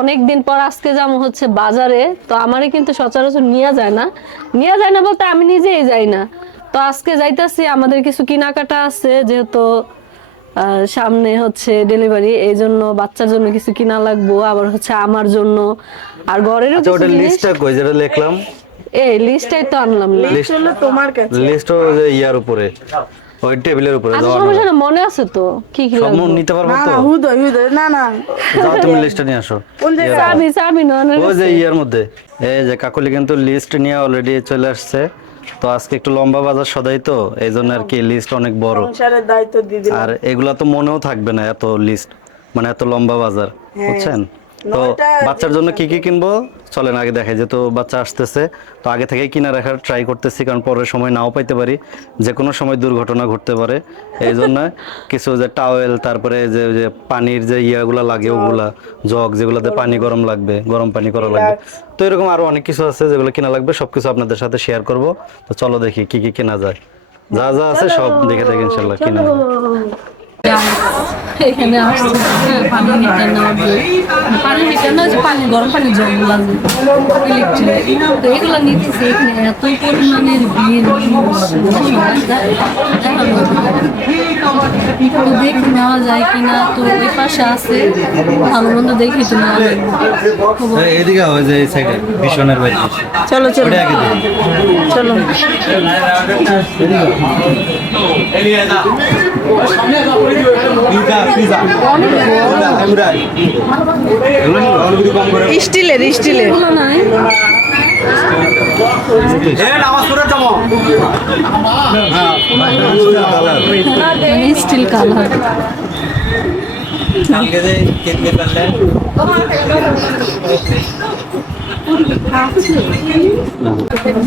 অনেকদিন পর আজকে যাবো হচ্ছে বাজারে, তো আমারে কিন্তু সচরাচর নিয়ে যায় না বলতে আমি নিজেই যাই না। তো আজকে যাইতাছি, আমাদের কিছু কেনাকাটা আছে, যেহেতু সামনে হচ্ছে ডেলিভারি, এই জন্য বাচ্চার জন্য কিছু কিনা লাগবো, আবার হচ্ছে আমার জন্য, আর ঘরেরও আচ্ছা, কিছু ওটা জিনিস। লিস্টটা কই যেটা লিখলাম? এই লিস্টটাই তো আনলাম না। লিস্ট হলো তোমার কাছে। লিস্ট যে ইয়ার উপরে, ওই টেবিলের উপরে আচ্ছা, দাও না। সমস্যা না, মনে আছে তো কি কি সব লাগবে। নিতে পারবো না তো? না হুদয় না না যাও তুমি লিস্টটা নিয়ে আসো। কোন জায়গায়? চাবি না ওই যে ইয়ার মধ্যে, এই যে কাকুলি কিন্তু লিস্ট নিয়ে অলরেডি চলে আসছে। তো আজকে একটু লম্বা বাজার সদাই, তো এই জন্য আর কি লিস্ট অনেক বড়। সংসারের দায়িত্ব দিয়ে দিলাম। আর এগুলা তো মনেও থাকবে না, এত লিস্ট, মানে এত লম্বা বাজার, বুঝছেন? তো বাচ্চার জন্য কি কি কিনবো চলেন আগে দেখাই, যেহেতু বাচ্চা আসতেছে তো আগে থেকেই কিনা রাখার ট্রাই করতেছি, কারণ পরের সময় নাও পাইতে পারি, যে কোনো সময় দুর্ঘটনা ঘটতে পারে। এই জন্য কিছু যে টাওয়েল, তারপরে যে যে পানির যে ইয়াগুলা লাগে, ওগুলা জগ যেগুলোতে পানি গরম লাগবে, গরম পানি করা লাগবে, তো এরকম আরো অনেক কিছু আছে যেগুলো কিনা লাগবে, সবকিছু আপনাদের সাথে শেয়ার করব। তো চলো দেখি কি কি কেনা যায়, যা যা আছে সব দেখে দেখে ইনশাল্লাহ কিনে নেব। এখানে আসছে পানি হিটার নেওয়ার জন্য। পানি হিটার না, পানি গরম পানি জল লাগবে ইলেকট্রিক, তো এগুলো নিতেছে। এখানে এত পরিমাণের ভিড়, তো দেখে নেওয়া যায় কিনা। তো ওই পাশে আছে, ভালো মন্দ দেখি তো নেওয়া লাগবে। এদিকে ওই যে এই সাইডে ভীষণের বাইরে চলো চলো ওটা আগে দিন। চলো। স্টিলের এগুলো নাই, স্টিল কালার।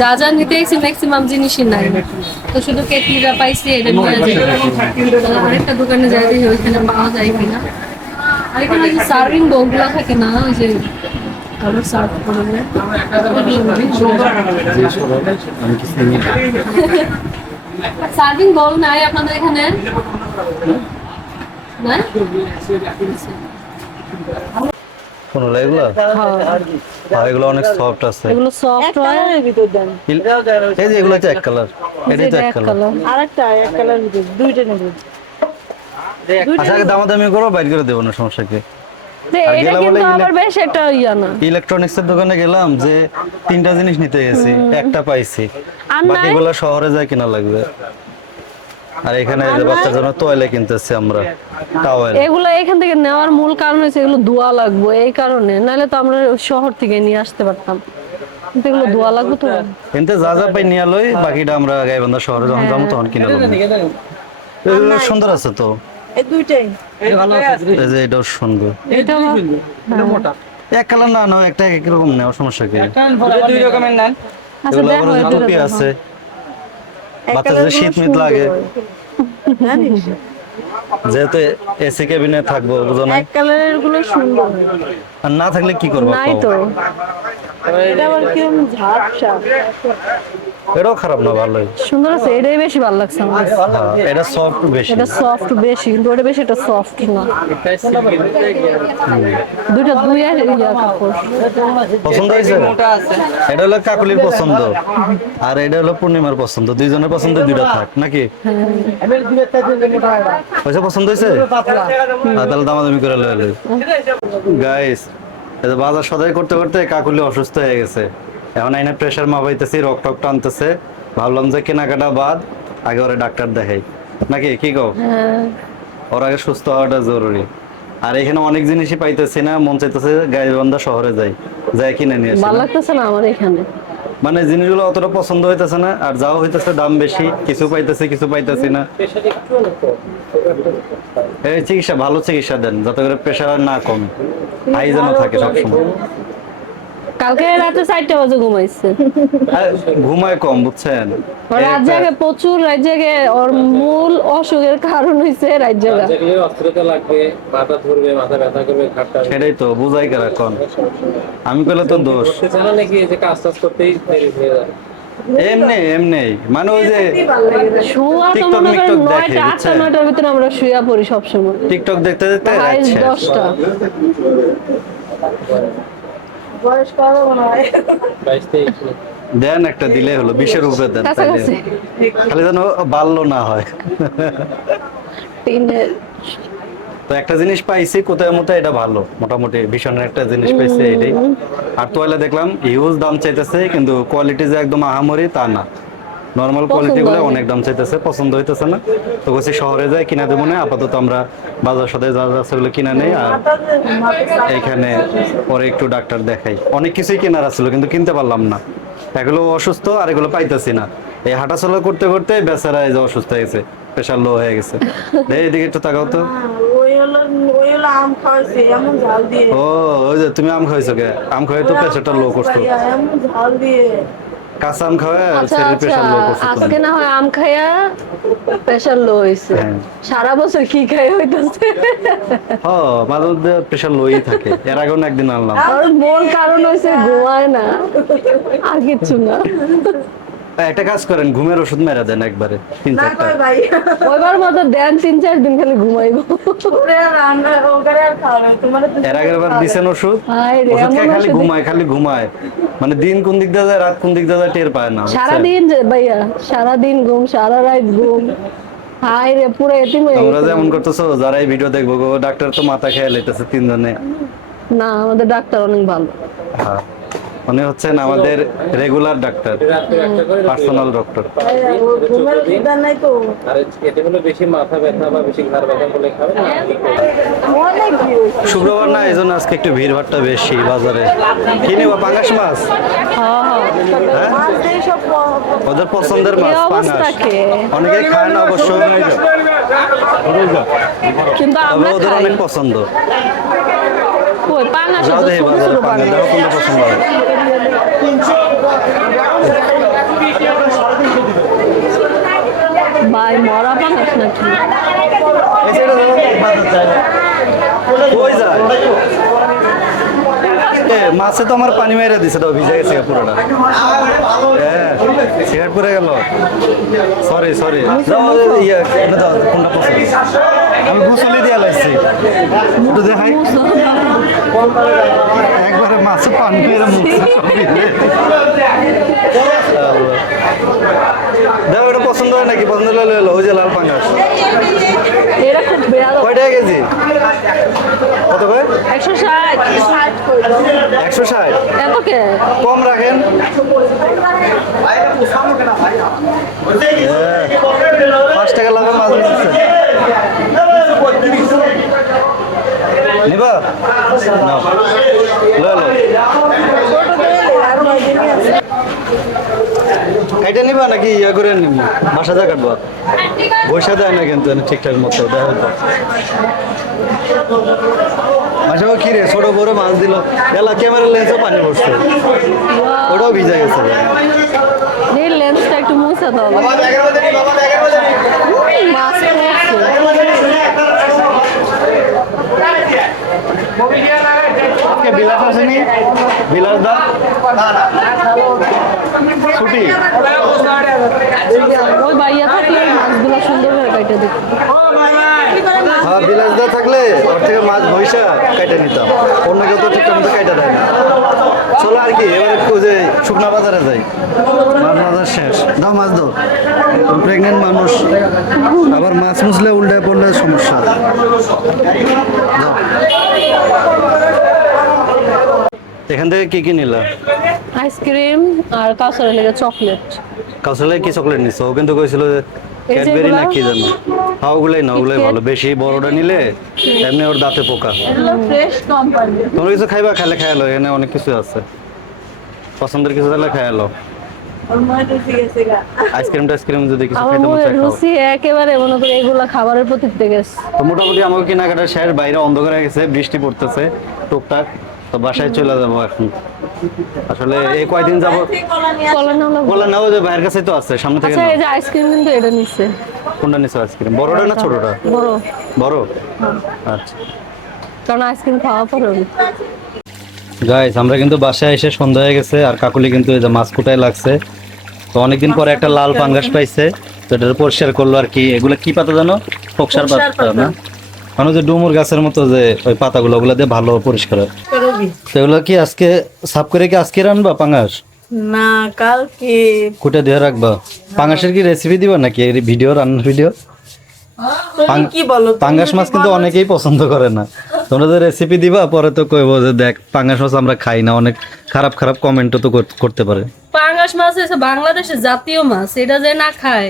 যা যা নিতে এসেছি ম্যাক্সিমাম জিনিসই নাই, তো শুধু কেটলিটা পাইছি, এটা নিয়ে যাই। আরেকটা দোকানে যাই, দেখি ওইখানে পাওয়া যায় কিনা। আর এখানে যে সার্ভিং বলগুলো থাকে না, ওই যে আবার সার্ভ করবে, সার্ভিং বল নাই আপনাদের এখানে? না কোন এগুলো? হ্যাঁ, এগুলো অনেক সফট আছে। এগুলো সফট হয়, ভিতর দেন। এই যে এগুলো তো এক কালার, এটাই তো এক কালার। আরেকটা এক কালার ভিতর দুইটা নেব। আচ্ছা, আগে দামাদামি করো, বাইর করে দেবো না, সমস্যা কি? আর এটা গেলাম কিন্তু বলে আবার বেশ একটা ইয়া না। ইলেকট্রনিক্স এর দোকানে গেলাম, যে তিনটা জিনিস নিতে গেছি, একটা পাইছি, আর নাই? বাকিগুলো শহরে যায় কিনা লাগবে। আর এখানে এই যে বাচ্চার জন্য তোয়ালে কিনতেছি আমরা, টাওয়েল। এগুলো এখান থেকে নেওয়ার মূল কারণ হচ্ছে এগুলো ধোয়া লাগবে, এই কারণে, নাহলে তো আমরা শহর থেকে নিয়ে আসতে পারতাম, কিন্তু এগুলো ধোয়া লাগবে তো। কিন্তু যা যা পাই নিয়ে লই, বাকিটা আমরা গাইবান্ধা শহরে যখন যাবো তখন কিনে নেবো। এগুলো সুন্দর আছে তো, এই দুইটাই এই যে এটাও সুন্দর। এটা এক কালার না নাও, একটা এক রকম নেওয়া, সমস্যা কি? দুই রকমের নেন। আচ্ছা এগুলো দেখো, আবার যে এটা টুপি দেখো। আছে, এক বাচ্চাদের কালার শীত মিত লাগে, যেহেতু এসি ক্যাবিনে থাকবো, বুঝো না? এক কালারের গুলো সুন্দর। আর না থাকলে কি করবো? নাই তো, এটা আবার কিরকম ঝাপসা। এটাও খারাপ না, ভালোই। সুন্দর আছে, এটাই বেশি ভালো লাগছে আমার। হ্যাঁ, এটা সফট বেশি। এটা সফট বেশি, কিন্তু ওটা বেশি, এটা সফট না। দুইটা দুই আর ইয়া কাপড়। পছন্দ হয়েছে? এটা হলো কাকুলির পছন্দ, আর এটা হলো পূর্ণিমার পছন্দ, দুইজনের পছন্দ দুইটা থাক নাকি? পয়সা পছন্দ হয়েছে? তাহলে দামাদামি করে লয়ে লই। গাইস, বাজার সদাই করতে করতে কাকুলি অসুস্থ হয়ে গেছে, এখন আইনা প্রেশার মাপাইতেছি, রক টক টানতেছে, ভাবলাম যে কেনাকাটা বাদ, আগে ওরা ডাক্তার দেখাই নাকি, কি কও? ওর আগে সুস্থ হওয়াটা জরুরি। আর এখানে অনেক জিনিসই পাইতেছি না, মন চাইতেছে গাইবান্ধা শহরে যাই কিনে নিয়ে আসি। ভালো লাগতেছে না আমার এখানে, মানে জিনিসগুলো অতটা পছন্দ হইতেছে না, আর যাও হইতেছে দাম বেশি, কিছু পাইতেছি কিছু পাইতেছি না। এই চিকিৎসা, ভালো চিকিৎসা দেন, যাতে করে প্রেশার না কমে, হাই যেন থাকে সবসময়। কালকে রাতে 4টা বাজে ঘুমাইছে, ঘুমায় কম, বুঝছেন? রাত জাগে প্রচুর, রাত জাগে। ওর মূল অসুখের কারণ হইছে রাত জাগা। অস্থিরতা লাগবে, মাথা ধরবে, মাথা ব্যথা করবে, ঘাটটা। সেটাই তো বুঝাই কারা কোন, আমি কইলে তো দোষ। জানা নাকি যে কাজ টাজ করতেই দেরি হয়ে যায়। এমনি মানে ওই যে শুয়া তো টিকটক মনে করেন মিকটক দেখে, 9টা 8টা বুঝছেন? 9টার ভিতরে আমরা শুয়া পড়ি সবসময়, টিকটক দেখতে দেখতে হাইস্ট আচ্ছা 10টা। বয়স কত মনে হয়? 22-23 দেন একটা দিলে হলো, 20-এর উপরে দেন, তাইলে কাছাকাছি খালি যেন বাড়লো না হয়। তিনের তো একটা জিনিস পাইছি কোথায় মতো, এটা ভালো, মোটামুটি ভীষণের একটা জিনিস পাইছি এটাই। আর তোয়ালে দেখলাম হিউজ দাম চাইতেছে, কিন্তু কোয়ালিটি যে একদম আহামরি তা না, নর্মাল কোয়ালিটি গুলো হয়। অনেক দাম চাইতেছে, পছন্দ হইতেছে না। তো বলছি শহরে যাই কিনা দেবো না, আপাতত আমরা বাজার সাথে যা যা আছে ওগুলো কিনা নেই। আর এইখানে পরে একটু ডাক্তার দেখাই, অনেক কিছুই কেনার আছিল কিন্তু কিনতে পারলাম না, এগুলো অসুস্থ আর এগুলো পাইতেছি না। এই হাঁটাচলা করতে করতে বেচারা এই যে অসুস্থ হয়ে গেছে, প্রেশার লো হয়ে গেছে। এইদিকে একটু তাকাও তো। ওই হলো আম খাওয়াইছে এমন ঝাল দিয়ে। ও ওই যে তুমি আম খাইছো কে? আম খাওয়াই তো প্রেশারটা লো করছো, এমন ঝাল দিয়ে। কাঁচা আম খাওয়াই আচ্ছা শরীরের আচ্ছা, প্রেশার লো করছো আজকে তুমি। না হয় আম খাইয়া প্রেশার লো হইছে, হ্যাঁ। সারা বছর কি খাই হইতাছে। মাঝে মধ্যে প্রেশার লোই থাকে, এর আগেও না একদিন আনলাম। আর মূল কারণ হইছে ঘুমায় না, আর কিচ্ছু না। একটা কাজ করেন, ঘুমের ওষুধ মেরা দেন একবারে, না 3-4টা। কই ভাই। ওইবার মতো দেন 3-4 দিন খালি ঘুমাইবো। ওরে আর আমরা ওখানে আর খাওয়াবে তোমার তো। এর আগের বার দিছেন ওষুধ, হায় রে, ওষুধ খাই এমন খালি ওষুধ। ঘুমায়, খালি ঘুমায়, মানে দিন কোন দিক দিয়ে যায় রাত কোন দিক দিয়ে যায় টের পায় না, বুঝছেন? সারাদিন যে ভাইয়া, সারাদিন ঘুম, সারা রাত ঘুম, হায় রে পুরো এতিম হয়ে তোমরা গেছে। যেমন করতেছো, যারা এই ভিডিও দেখবো গো, ডাক্তার তো মাথা খেয়ে লেতেছে তিনজনে। না, আমাদের ডাক্তার অনেক ভালো। হ্যাঁ, উনি হচ্ছেন আমাদের রেগুলার ডাক্তার, রাত্রে একটা করে পার্সোনাল ডক্টর। ঘুমের সুবিধা নাই তো। আর এতে হলো বেশি মাথা ব্যথা বা বেশি ঘাড় ব্যথা বলে খাবে না। অনেক ভিড় হয়েছে। শুক্রবার না, এই জন্য আজকে একটু ভিড় ভাট্টা বেশি বাজারে। কি নেবো, পাঙ্গাস মাছ? হ্যাঁ হ্যাঁ, মাছ দিয়ে সব ওদের পছন্দের এই মাছ অবস্থা পাঙ্গাস, কে? অনেকে খায় না অবশ্য, কিন্তু তবে আমরা ওদের খাই। অনেক পছন্দ। কই পাঙাশ যাও তো দেখি ছোট বাজারে ছোট পাঙ্গাস, পাঙাশ। দেখো কোনটা পছন্দ হয়। ভাই মরা পাঙাশ নাকি? কই যায়? মাছে তো আমার পানি মেরে দিছে, তো ভিজে গেছে পুরোটা। হ্যাঁ, সিগারেট পরে গেল, সরি সরি। কোনটা পছন্দ? আমি গুছলি দিয়ে লাইছি, একটু দেখাই। একবারে মাছে পানি মেরে মুখছে সব ভিজে। দেখো এটা পছন্দ হয় নাকি? পছন্দ হলে লইলো, ওই যে লাল পাঙ্গাস। এরা খুব বেড়াল। কয় টাকা কেজি? কত করে? 160। 160। এত কে? কম রাখেন। 5 টাকা লাভে মাছ দিচ্ছে। নিবা? নাও। লও, লও। কাইটা নিবা নাকি ইয়া করে নিব? বাসা যা কাটবা? পয়সা দেয় না কিন্তু ঠিকঠাক মতো, দেখো তো। মাসে কি রে, ছোট বড় মাছ দিল, এলা ক্যামেরার লেন্সও পানি পড়ছে, ওটাও ভিজা গেছে। এই লেন্সটা একটু মুছে দাও। মাছ আজকে বিলাস আসেনি? বিলাস দা ছুটি। ওই বাইয়া থাকলে ওই মাছগুলো সুন্দর করে কাইটা দিত। হ্যাঁ, বিলাস দা থাকলে ওর থেকে মাছ ভইসা কাইটা নিতাম, অন্য কেউ তো ঠিকঠাক মতো কাইটা দেয় না। চলো আর কি, এবারে যে শুকনা বাজারে যাই, মাছ বাজার শেষ। দাও মাছ দাও, প্রেগনেন্ট মানুষ, আবার মাছ মুছলে উল্টে পড়লে সমস্যা। দাও। এখান থেকে কি কি নিলা? আইসক্রিম আর কাউসারের লেগে চকলেট। কাউসালে কি চকলেট নিছো? ও কিন্তু কইছিল যে ক্যাডবেরি না কি জানো। হ্যাঁ, ওগুলাই না, ওগুলাই ভালো, বেশি বড়টা নিলে এমনি ওর দাঁতে পোকা। এগুলো ফ্রেশ কোম্পানি। তোমরা কিছু খাইবা, খাইলে খাইলো, এখানে অনেক কিছু আছে, পছন্দের কিছু তাহলে খাইলো। ওর মনে তো ঠিক আছে গা। আইসক্রিম টাইসক্রিম যদি কিছু আমার খাইতে মন মনে চায় খাও। রুচি একেবারে মনে করি এগুলা খাবারের প্রতি গেছে। তো মোটামুটি আমাকে কেনাকাটা শেষ, বাইরে অন্ধকার হয়ে গেছে, বৃষ্টি পড়তেছে টুকটাক, তো বাসায় চলে যাবো এখন। আসলে এই কয়দিন যাবো কলা না হলো। বলা না, ওই যে ভাইয়ের কাছে তো আছে, সামনে থেকে আচ্ছা, নাও। এই যে আইসক্রিম কিন্তু এটা নিচ্ছে কোনটা নিছো আইসক্রিম? বড়টা না ছোটটা? বড়, বড়, আচ্ছা। কারণ আইসক্রিম খাওয়া পরে গাইস, আমরা কিন্তু বাসায় এসে সন্ধ্যা হয়ে গেছে, আর কাকুলি কিন্তু এই যে মাছ কুটায় লাগছে। তো অনেকদিন পরে একটা লাল পাঙ্গাস পাইছে, তো এটার পরিষ্কার করলো আর কি। এগুলো কি পাতা জানো? ফকসার পাতা না? মানে যে ডুমুর গাছের মতো যে ওই পাতাগুলো ওগুলা দিয়ে ভালো পরিষ্কার হয়। করবি তো এগুলো কি আজকে সাফ করে কি আজকে রানবা পাঙাশ? না কালকে কুটে দিয়ে রাখবা? পাঙাশের কি রেসিপি দিবা নাকি এই ভিডিও, রান্নার ভিডিও? তুমি কি বলো পাঙ্গাস মাছ কিন্তু অনেকেই পছন্দ করে না, তোমরা যে রেসিপি দিবা পরে তো কইবো যে দেখ পাঙ্গাস মাছ আমরা খাই না, অনেক খারাপ খারাপ কমেন্টও তো করতে পারে। পাঙ্গাস মাছ হচ্ছে বাংলাদেশের জাতীয় মাছ, এটা যে না খায়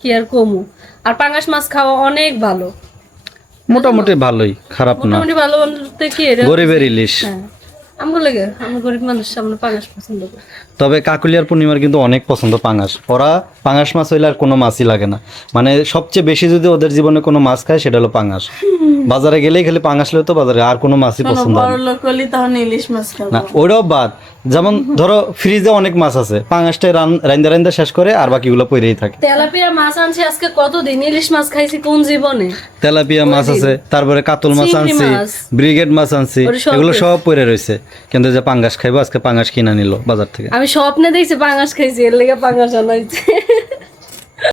কি আর কমু। আর পাঙ্গাস মাছ খাওয়া অনেক ভালো, মোটামুটি ভালোই, খারাপ না। মোটামুটি ভালো বলতে কি এটা গরিবের ইলিশ। হ্যাঁ, আমগো লাগে আমরা গরিব মানুষ, আমরা পাঙ্গাস পছন্দ করি। তবে কাকুলিয়ার পূর্ণিমার কিন্তু অনেক পছন্দ পাঙাশ, ওরা পাঙাশ মাছ হইলে আর কোনো মাছই লাগে না, মানে সবচেয়ে বেশি যদি ওদের জীবনে কোনো মাছ খায় সেটা হলো পাঙাশ। বাজারে গেলেই খালি পাঙাশ লেও তো বাজারে আর কোনো মাছই পছন্দ হয় বড় লোক হলে তখন ইলিশ মাছ খাবো না। ওটাও বাদ, যেমন ধরো ফ্রিজে অনেক মাছ আছে, পাঙাশটাই রান্দা রান্দা শেষ করে আর বাকিগুলো পইরেই থাকে। তেলাপিয়া মাছ আনছি আজকে কতদিন, ইলিশ মাছ খাইছি কোন জীবনে? তেলাপিয়া মাছ আছে, তারপরে কাতল মাছ চিংড়ি আনছি, মাছ। ব্রিগেড মাছ আনছি, ওটা সব এগুলো গেছে। সব পড়ে রয়েছে। কিন্তু যে পাঙ্গাস খাইবো আজকে পাঙ্গাস কিনা নিল বাজার থেকে। আমি স্বপ্নে দেখছি পাঙ্গাস খাইছি, এর লেগে পাঙ্গাস আনাইছে।